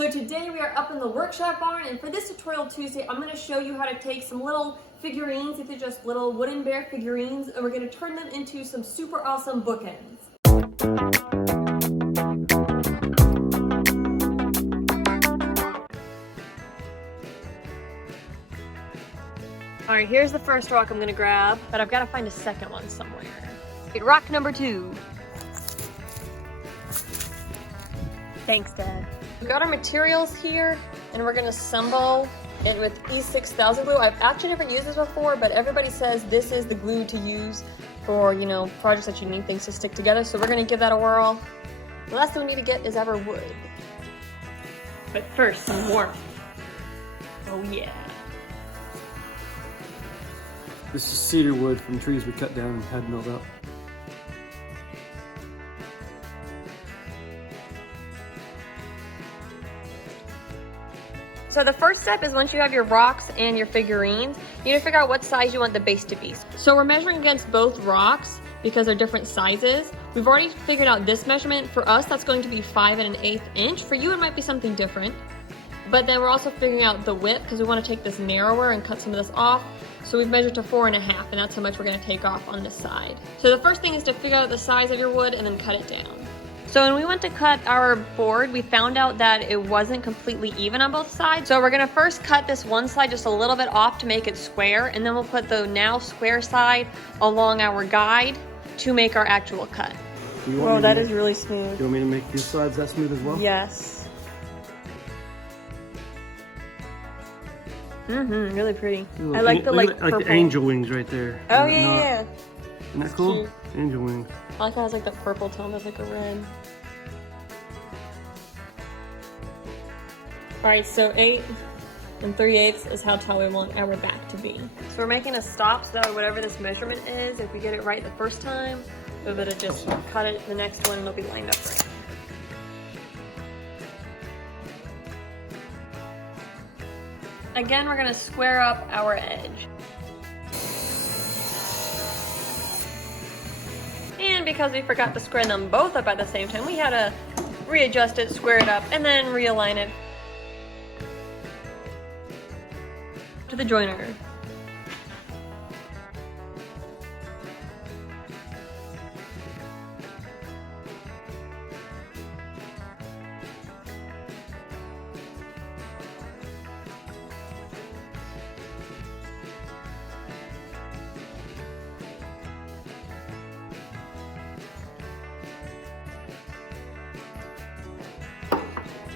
So today we are up in the workshop barn, and for this tutorial Tuesday, I'm going to show you how to take some little figurines, if they're just little wooden bear figurines, and we're going to turn them into some super awesome bookends. All right, here's the first rock I'm going to grab, but I've got to find a second one somewhere. Okay, rock number 2. Thanks, Dad. We've got our materials here, and we're gonna assemble it with E6000 glue. I've actually never used this before, but everybody says this is the glue to use for, you know, projects that you need things to stick together. So we're gonna give that a whirl. The last thing we need to get is our wood. But first, some warmth. Oh yeah. This is cedar wood from trees we cut down and had milled up. So the first step is once you have your rocks and your figurines, you need to figure out what size you want the base to be. So we're measuring against both rocks because they're different sizes. We've already figured out this measurement. For us, that's going to be 5 1/8 inch. For you, it might be something different. But then we're also figuring out the width because we want to take this narrower and cut some of this off. So we've measured to 4 1/2, and that's how much we're going to take off on this side. So the first thing is to figure out the size of your wood and then cut it down. So when we went to cut our board, we found out that it wasn't completely even on both sides. So we're gonna first cut this one side just a little bit off to make it square, and then we'll put the now square side along our guide to make our actual cut. Whoa, that is really smooth. Do you want me to make these sides that smooth as well? Yes. Really pretty. Look, I like the like the angel wings right there. Oh yeah. Isn't that cool? Cute. Angel wings. I like how it has like the purple tone that's like a red. Alright, so 8 3/8 is how tall we want our back to be. So we're making a stop so that whatever this measurement is, if we get it right the first time, we're going to just cut it the next one and it'll be lined up right. Again, we're going to square up our edge. And because we forgot to square them both up at the same time, we had to readjust it, square it up, and then realign it to the joiner.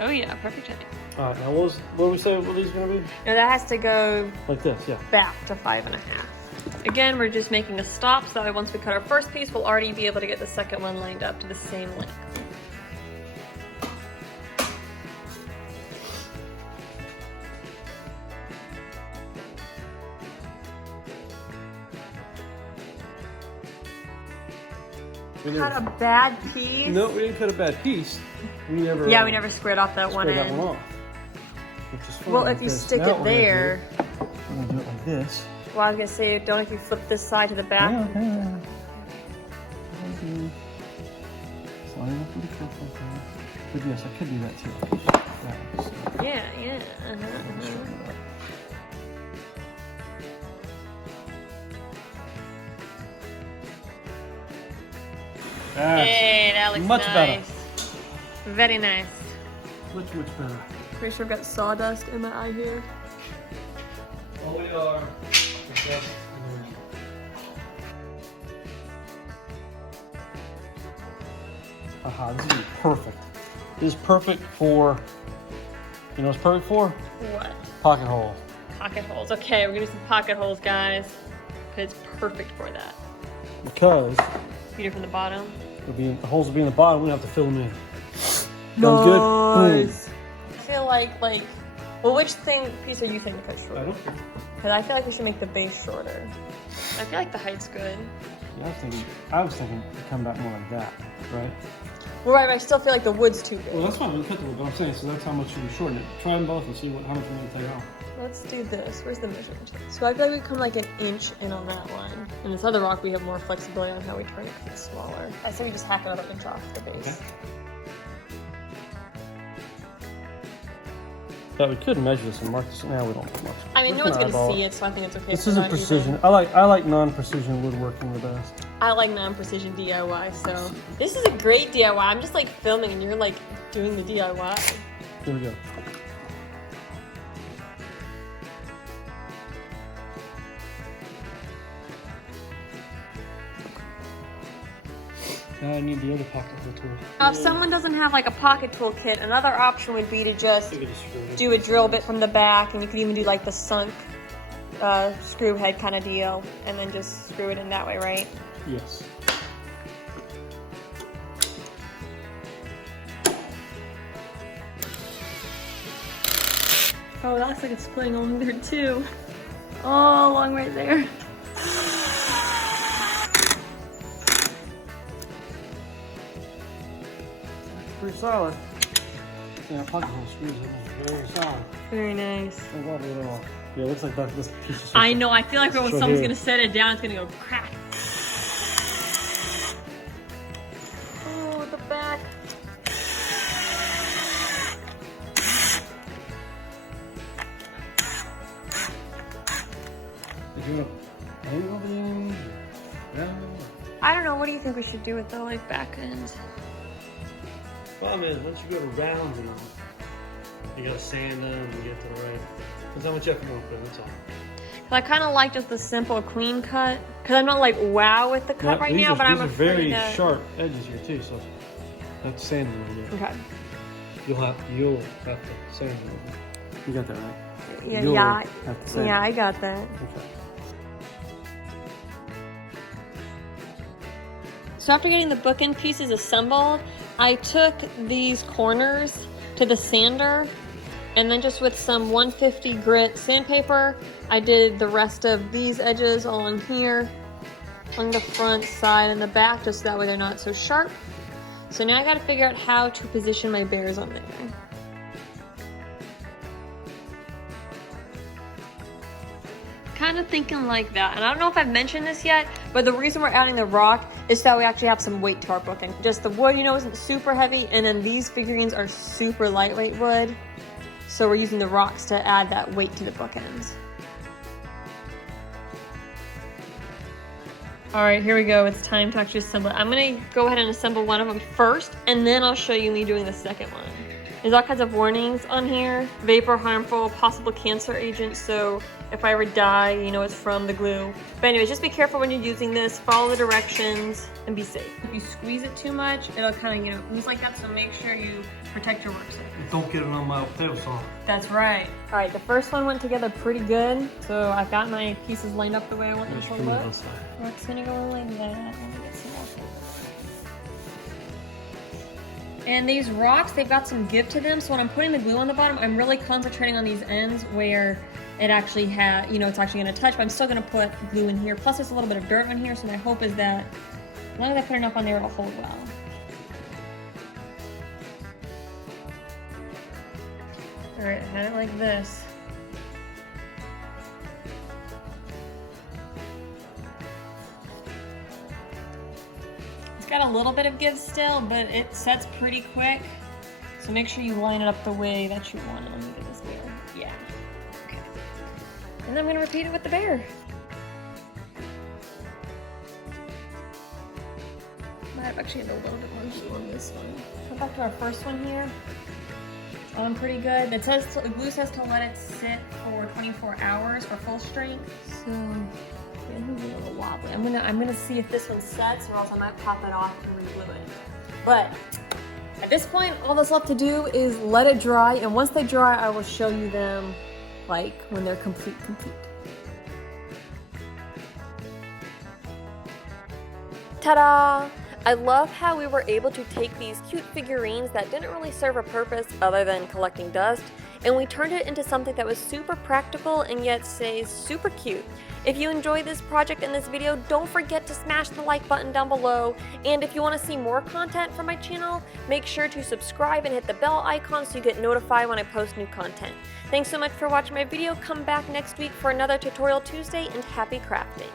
Oh yeah, perfect shape. All right, now what did we say what these are gonna be? Now that has to go Like this, yeah. back to 5 1/2. Again, we're just making a stop so that once we cut our first piece, we'll already be able to get the second one lined up to the same length. Cut a bad piece? No, we didn't cut a bad piece. We never. Yeah, we never squared off that one end. That one off, which is fine. Well, if you stick it there. We're gonna do it like this. Well, I was gonna say, don't if you flip this side to the back. Yeah. Slide it up with the cup like that. But yes, I could do that too. Yeah. Hey, that looks much nice. better. Very nice. Much better. Pretty sure I've got sawdust in my eye here. Oh, we are. Aha, this is perfect. This is perfect for, you know what it's perfect for? What? Pocket holes. Pocket holes. Okay, we're gonna do some pocket holes, guys. It's perfect for that. Because Feed it from the bottom. the holes will be in the bottom, we don't have to fill them in. Sounds good? Boom. I feel like, well, which piece are you thinking to cut short? I don't care. Because I feel like we should make the base shorter. I feel like the height's good. Yeah, I was thinking to come back more like that, right? Well, right, but I still feel like the wood's too big. Well, that's fine. We cut the wood, but I'm saying, so that's how much you shorten it. Try them both and see how much we need to take off. Let's do this. Where's the measurement? So I feel like we come like 1 inch in on that one. And this other rock, we have more flexibility on how we turn it because it's smaller. I say we just hack another inch off the base. Okay. But we could measure this and mark this. Now we don't have much. I mean, no one's going to see it, so I think it's okay. This isn't precision. I like non-precision woodworking the best. I like non-precision DIY, so this is a great DIY. I'm just like filming and you're like doing the DIY. Here we go. Now I need the other pocket hole tool. If someone doesn't have like a pocket tool kit, another option would be to just do a drill bit from the back, and you could even do like the sunk screw head kind of deal, and then just screw it in that way, right? Yes. Oh, that looks like it's splitting along there too. Oh, along right there. Pretty solid. Yeah, pocket hole screws in there. Very solid. Very nice. I love it all. Yeah, it looks like that. This piece is. I know. I feel like when someone's gonna set it down, it's gonna go crack. Oh, the back. I don't know. What do you think we should do with the like back end? Problem is, once you go to round, you gotta sand them and get to the right. That's how much you have to work with, that's all. I kind of like just the simple, clean cut. Because I'm not like wow with the cut right now, but I'm afraid these are very sharp edges here too, so I have to sand them a little bit. Okay. You'll have to sand them a little bit. You got that right? Yeah, have to sand yeah, I got that. Okay. So after getting the bookend pieces assembled, I took these corners to the sander, and then just with some 150 grit sandpaper, I did the rest of these edges along here, on the front, side, and the back, just that way they're not so sharp. So now I gotta figure out how to position my bears on there. Kind of thinking like that, and I don't know if I've mentioned this yet, but the reason we're adding the rock is that we actually have some weight to our bookend. Just the wood, you know, isn't super heavy, and then these figurines are super lightweight wood, so we're using the rocks to add that weight to the bookends. All right, here we go. It's time to actually assemble it. I'm gonna go ahead and assemble one of them first, and then I'll show you me doing the second one. There's all kinds of warnings on here. Vapor, harmful, possible cancer agent, so if I ever die, you know it's from the glue. But anyways, just be careful when you're using this, follow the directions, and be safe. If you squeeze it too much, it'll kind of, you know, ooze like that, so make sure you protect your work surface. Don't get it on my tail saw. That's right. All right, the first one went together pretty good, so I've got my pieces lined up the way I want them to look. It's gonna go like that. Let me get some more. And these rocks, they've got some give to them, so when I'm putting the glue on the bottom, I'm really concentrating on these ends where it actually has, you know, it's actually gonna touch, but I'm still gonna put glue in here. Plus there's a little bit of dirt on here, so my hope is that as long as I put enough on there, it'll hold well. All right, I had it like this. It's got a little bit of give still, but it sets pretty quick. So make sure you line it up the way that you want it. Let me get this bear. Yeah. Okay. And then I'm gonna repeat it with the bear. I might have actually had a little bit more glue on this one. Come back to our first one here. On pretty good. It says the glue says to let it sit for 24 hours for full strength. So it's a little wobbly. I'm gonna see if this one sets, or else I might pop it off and re-glue it. But at this point, all that's left to do is let it dry, and once they dry, I will show you them like when they're complete. Ta-da! I love how we were able to take these cute figurines that didn't really serve a purpose other than collecting dust, and we turned it into something that was super practical and yet stays super cute. If you enjoyed this project and this video, don't forget to smash the like button down below, and if you want to see more content from my channel, make sure to subscribe and hit the bell icon so you get notified when I post new content. Thanks so much for watching my video. Come back next week for another Tutorial Tuesday, and happy crafting!